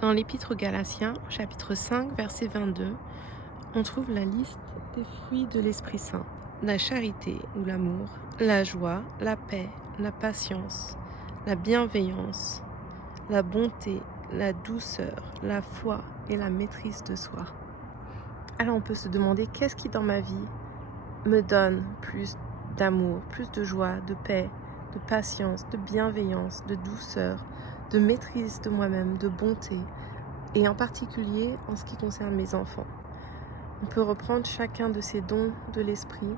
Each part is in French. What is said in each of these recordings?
Dans l'Épître aux Galatiens, chapitre 5, verset 22, on trouve la liste des fruits de l'Esprit Saint. La charité ou l'amour, la joie, la paix, la patience, la bienveillance, la bonté, la douceur, la foi et la maîtrise de soi. Alors on peut se demander qu'est-ce qui dans ma vie me donne plus d'amour, plus de joie, de paix, de patience, de bienveillance, de douceur, de maîtrise de moi-même, de bonté, et en particulier en ce qui concerne mes enfants. On peut reprendre chacun de ces dons de l'esprit,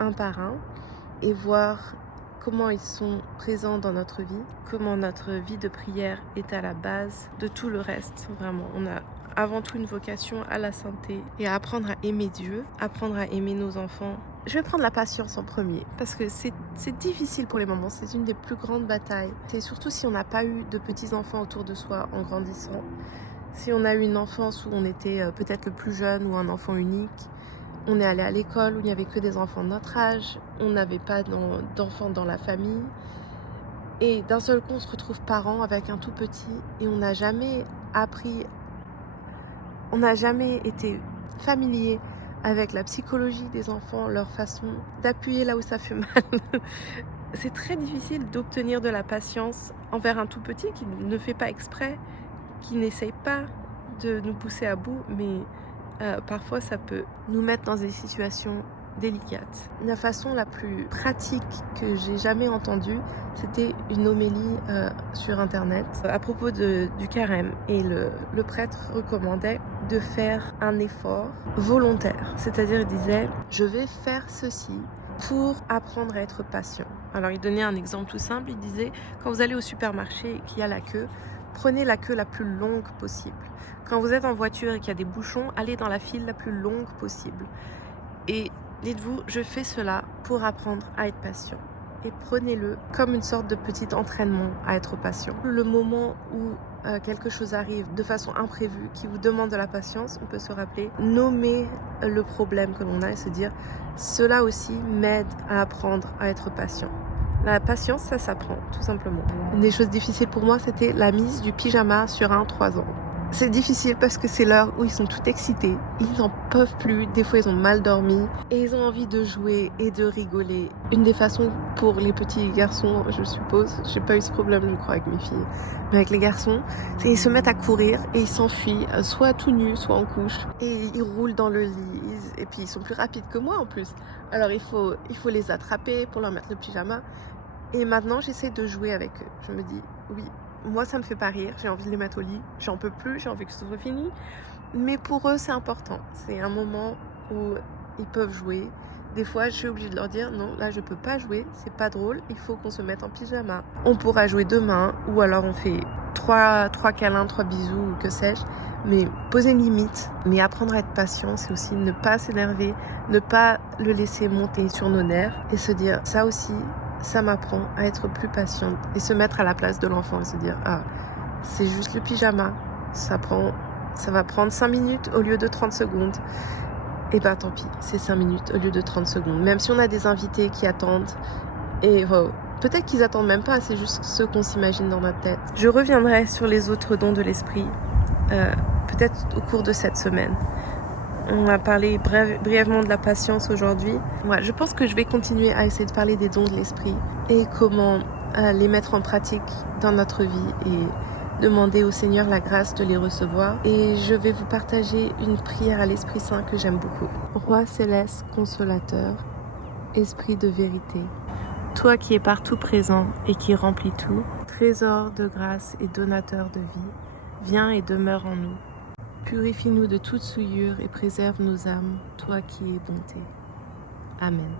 un par un, et voir comment ils sont présents dans notre vie, comment notre vie de prière est à la base de tout le reste. Vraiment, on a avant tout une vocation à la sainteté et à apprendre à aimer Dieu, apprendre à aimer nos enfants. Je vais prendre la patience en premier parce que c'est difficile pour les mamans, c'est une des plus grandes batailles. C'est surtout si on n'a pas eu de petits-enfants autour de soi en grandissant. Si on a eu une enfance où on était peut-être le plus jeune ou un enfant unique, on est allé à l'école où il n'y avait que des enfants de notre âge, on n'avait pas d'enfants dans la famille. Et d'un seul coup, on se retrouve parents avec un tout petit et on n'a jamais appris, on n'a jamais été familier avec la psychologie des enfants, leur façon d'appuyer là où ça fait mal. C'est très difficile d'obtenir de la patience envers un tout petit qui ne fait pas exprès, qui n'essaye pas de nous pousser à bout, mais parfois ça peut nous mettre dans des situations délicates. La façon la plus pratique que j'ai jamais entendue, c'était une homélie sur internet à propos du carême, et le prêtre recommandait de faire un effort volontaire, c'est-à-dire il disait je vais faire ceci pour apprendre à être patient. Alors il donnait un exemple tout simple, il disait quand vous allez au supermarché et qu'il y a la queue, prenez la queue la plus longue possible. Quand vous êtes en voiture et qu'il y a des bouchons, allez dans la file la plus longue possible. Et dites-vous, je fais cela pour apprendre à être patient. Et prenez-le comme une sorte de petit entraînement à être patient. Le moment où quelque chose arrive de façon imprévue, qui vous demande de la patience, on peut se rappeler, nommer le problème que l'on a et se dire, cela aussi m'aide à apprendre à être patient. La patience, ça s'apprend, tout simplement. Une des choses difficiles pour moi, c'était la mise du pyjama sur un 3 ans. C'est difficile parce que c'est l'heure où ils sont tout excités, ils n'en peuvent plus, des fois ils ont mal dormi et ils ont envie de jouer et de rigoler. Une des façons pour les petits garçons, je suppose, j'ai pas eu ce problème je crois avec mes filles, mais avec les garçons, c'est qu'ils se mettent à courir et ils s'enfuient, soit tout nus, soit en couche, et ils roulent dans le lit, et puis ils sont plus rapides que moi en plus. Alors il faut les attraper pour leur mettre le pyjama, et maintenant j'essaie de jouer avec eux. Je me dis, oui, moi ça me fait pas rire, j'ai envie de les mettre au lit, j'en peux plus, j'ai envie que ce soit fini, mais pour eux c'est important, c'est un moment où ils peuvent jouer. Des fois je suis obligée de leur dire non, là je peux pas jouer, c'est pas drôle, il faut qu'on se mette en pyjama. On pourra jouer demain, ou alors on fait 3 câlins, 3 bisous, ou que sais-je, mais poser une limite. Mais apprendre à être patient, c'est aussi ne pas s'énerver, ne pas le laisser monter sur nos nerfs et se dire ça aussi, ça m'apprend à être plus patiente et se mettre à la place de l'enfant et se dire ah, c'est juste le pyjama, ça va prendre 5 minutes au lieu de 30 secondes. Et bah tant pis, c'est 5 minutes au lieu de 30 secondes. Même si on a des invités qui attendent, et wow, peut-être qu'ils attendent même pas, c'est juste ce qu'on s'imagine dans notre tête. Je reviendrai sur les autres dons de l'esprit, peut-être au cours de cette semaine. On a parlé brièvement de la patience aujourd'hui. Ouais, je pense que je vais continuer à essayer de parler des dons de l'esprit et comment les mettre en pratique dans notre vie et demander au Seigneur la grâce de les recevoir. Et je vais vous partager une prière à l'Esprit Saint que j'aime beaucoup. Roi céleste, consolateur, Esprit de vérité, toi qui es partout présent et qui remplis tout, trésor de grâce et donateur de vie, viens et demeure en nous. Purifie-nous de toute souillure et préserve nos âmes, toi qui es bonté. Amen.